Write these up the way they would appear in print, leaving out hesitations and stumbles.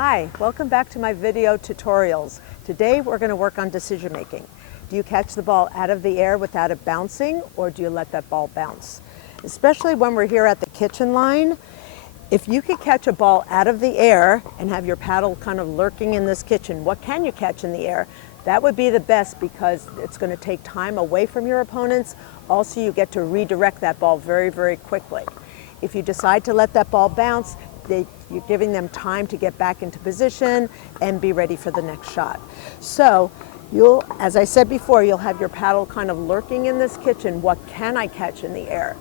Hi, welcome back to my video tutorials. Today we're going to work on decision making. Do you catch the ball out of the air without it bouncing, or do you let that ball bounce? Especially when we're here at the kitchen line, if you could catch a ball out of the air and have your paddle kind of lurking in this kitchen, what can you catch in the air? That would be the best because it's going to take time away from your opponents. Also, you get to redirect that ball very, very quickly. If you decide to let that ball bounce, you're giving them time to get back into position and be ready for the next shot. So as I said before, you'll have your paddle kind of lurking in this kitchen. What can I catch in the air?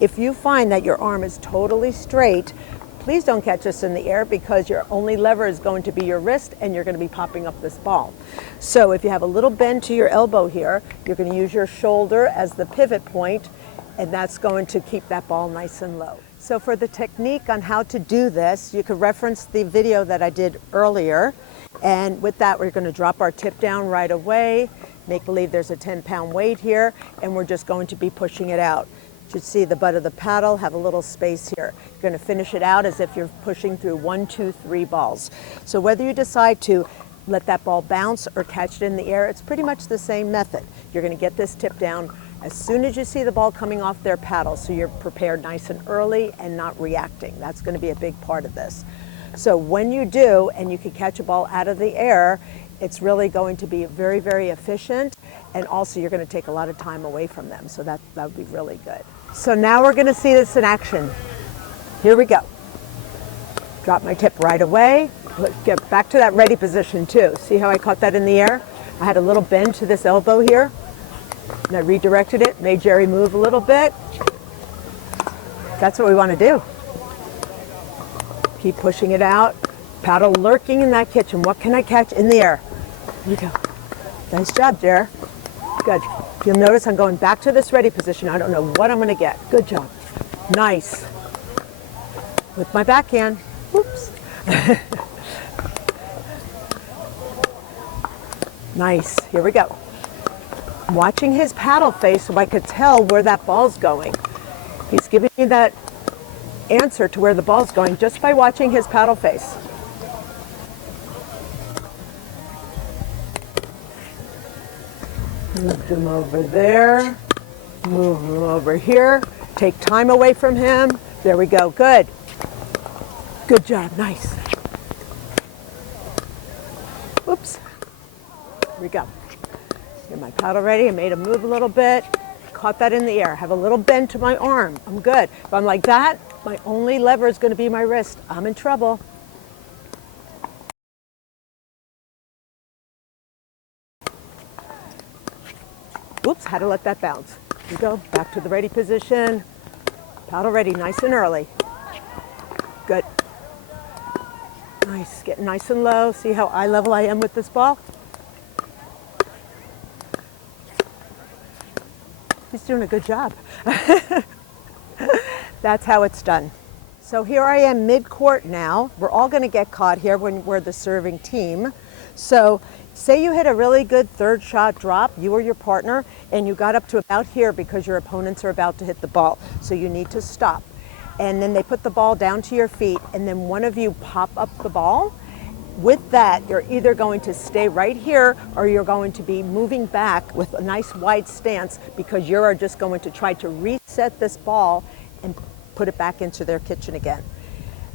If you find that your arm is totally straight, please don't catch this in the air because your only lever is going to be your wrist and you're going to be popping up this ball. So if you have a little bend to your elbow here, you're going to use your shoulder as the pivot point, and that's going to keep that ball nice and low. So for the technique on how to do this, you could reference the video that I did earlier. And with that, we're going to drop our tip down right away, make believe there's a 10-pound weight here, and we're just going to be pushing it out. You should see the butt of the paddle have a little space here. You're going to finish it out as if you're pushing through 1, 2, 3 balls. So whether you decide to let that ball bounce or catch it in the air, it's pretty much the same method. You're going to get this tip down as soon as you see the ball coming off their paddle, so you're prepared nice and early and not reacting. That's going to be a big part of this. So when you do, and you can catch a ball out of the air, it's really going to be very, very efficient, and also you're going to take a lot of time away from them, so that would be really good. So now we're going to see this in action. Here we go. Drop my tip right away. Get back to that ready position too. See how I caught that in the air? I had a little bend to this elbow here, and I redirected it, made Jerry move a little bit. That's what we want to do. Keep pushing it out. Paddle lurking in that kitchen. What can I catch in the air? Here you go. Nice job, Jer. Good. You'll notice I'm going back to this ready position. I don't know what I'm going to get. Good job. Nice. With my backhand. Whoops. Nice. Here we go. Watching his paddle face so I could tell where that ball's going. He's giving me that answer to where the ball's going just by watching his paddle face. Move him over there. Move him over here. Take time away from him. There we go. Good. Good job. Nice. Whoops. Here we go. Get my paddle ready. I made him move a little bit. Caught that in the air. Have a little bend to my arm. I'm good. If I'm like that, my only lever is going to be my wrist. I'm in trouble. Oops, had to let that bounce. Here we go. Back to the ready position. Paddle ready, nice and early. Good. Nice. Getting nice and low. See how eye level I am with this ball? He's doing a good job. That's how it's done. So here I am mid-court now. We're all going to get caught here when we're the serving team. So say you hit a really good third shot drop, you or your partner, and you got up to about here because your opponents are about to hit the ball. So you need to stop. And then they put the ball down to your feet, and then one of you pop up the ball. With that, you're either going to stay right here or you're going to be moving back with a nice wide stance because you're just going to try to reset this ball and put it back into their kitchen again.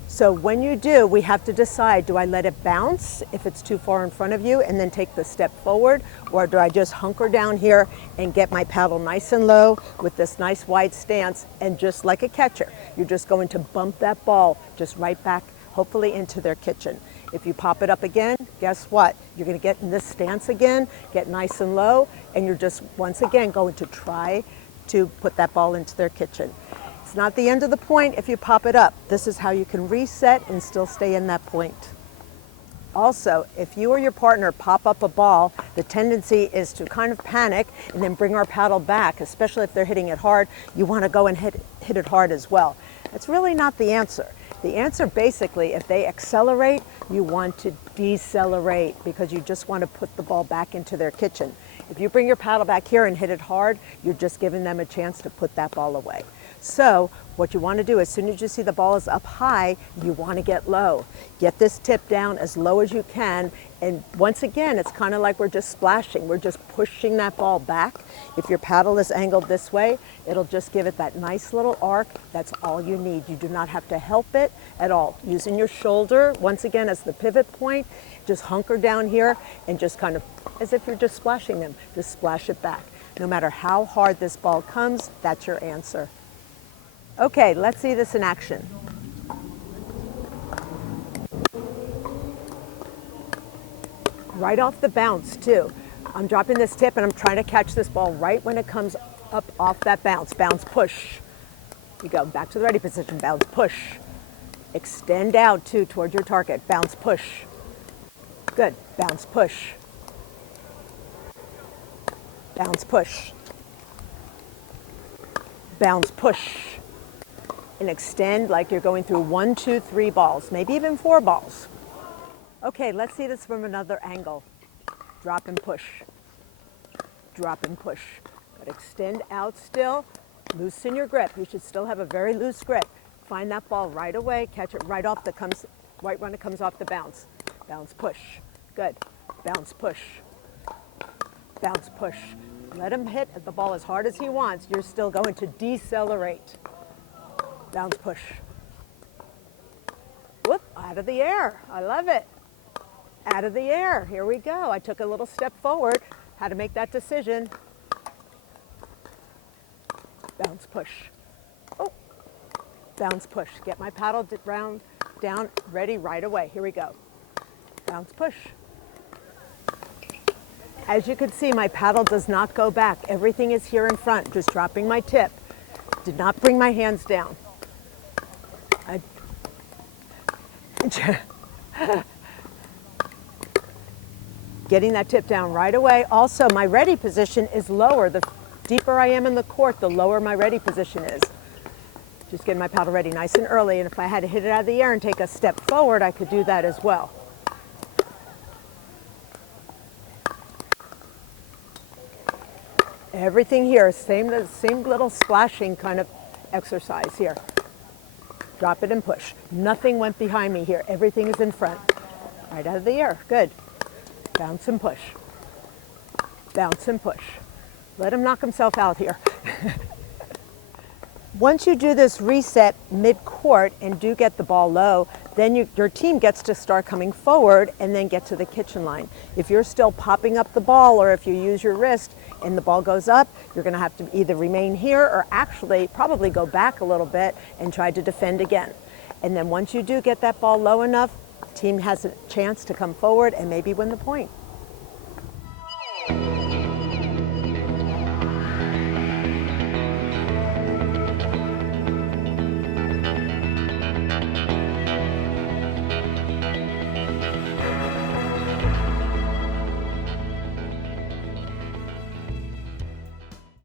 So when you do, we have to decide, do I let it bounce if it's too far in front of you and then take the step forward, or do I just hunker down here and get my paddle nice and low with this nice wide stance, and just like a catcher, you're just going to bump that ball just right back, hopefully into their kitchen. If you pop it up again, guess what? You're going to get in this stance again, get nice and low, and you're just once again going to try to put that ball into their kitchen. It's not the end of the point if you pop it up. This is how you can reset and still stay in that point. Also, if you or your partner pop up a ball, the tendency is to kind of panic and then bring our paddle back, especially if they're hitting it hard. You want to go and hit it hard as well. That's really not the answer. The answer basically, if they accelerate, you want to decelerate because you just want to put the ball back into their kitchen. If you bring your paddle back here and hit it hard, you're just giving them a chance to put that ball away. So what you want to do, as soon as you see the ball is up high, you want to get low. Get this tip down as low as you can. And once again, it's kind of like we're just splashing. We're just pushing that ball back. If your paddle is angled this way, it'll just give it that nice little arc. That's all you need. You do not have to help it at all. Using your shoulder, once again, as the pivot point, just hunker down here and just kind of, as if you're just splashing them, just splash it back. No matter how hard this ball comes, that's your answer. Okay, let's see this in action. Right off the bounce too. I'm dropping this tip and I'm trying to catch this ball right when it comes up off that bounce. Bounce, push. You go back to the ready position, bounce, push. Extend out too toward your target, bounce, push. Good, bounce, push. Bounce, push. Bounce, push. And extend like you're going through 1, 2, 3 balls, maybe even 4 balls. Okay, let's see this from another angle. Drop and push. Drop and push. But extend out still. Loosen your grip. You should still have a very loose grip. Find that ball right away. Catch it right when it comes off the bounce. Bounce, push. Good. Bounce, push. Bounce, push. Let him hit the ball as hard as he wants. You're still going to decelerate. Bounce, push. Whoop, out of the air. I love it. Out of the air. Here we go. I took a little step forward. Had to make that decision. Bounce, push. Oh, bounce, push. Get my paddle down, ready right away. Here we go. Bounce, push. As you can see, my paddle does not go back. Everything is here in front. Just dropping my tip. Did not bring my hands down. Getting that tip down right away. Also, my ready position is lower. The deeper I am in the court, the lower my ready position is. Just getting my paddle ready nice and early. And if I had to hit it out of the air and take a step forward, I could do that as well. Everything here, same little splashing kind of exercise here. Drop it and push. Nothing went behind me here. Everything is in front. Right out of the air. Good. Bounce and push. Bounce and push. Let him knock himself out here. Once you do this reset mid-court and do get the ball low, then your team gets to start coming forward and then get to the kitchen line. If you're still popping up the ball or if you use your wrist and the ball goes up, you're going to have to either remain here or actually probably go back a little bit and try to defend again. And then once you do get that ball low enough, the team has a chance to come forward and maybe win the point.